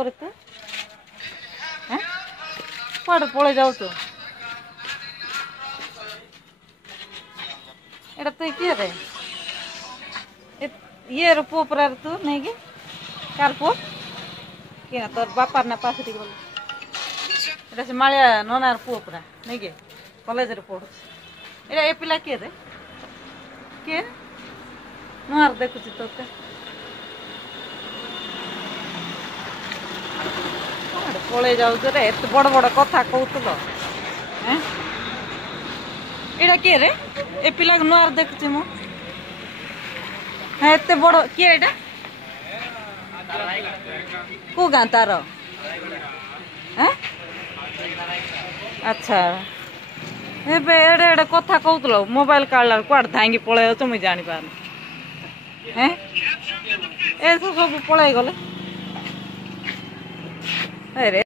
करते हैं कुआडे पळे जाऊ तू एटा तु किए रे ये रो पुओ परा तू नहीं कि कार पुओ कि तोर बापार ना पास बोल एटा से मालिया ननार पुओ परा नहीं कि कॉलेज रे पढ़ु एटा ए पिला किए रे किए नुआर देखुची तोते पळे जाऊ रे एत बड़ बड़ कथा कहतलो हैं एटा किए रे ए पिला नुआर देखुची मु हाँ एत बड़ किए एटा को गाँ तार हैं अच्छा एबे एडे एडे कथा कहतलो मोबाइल काढला कुआड धांगी पळे जाऊ मुई जानि पारनी हैं ए सब पळे गले अरे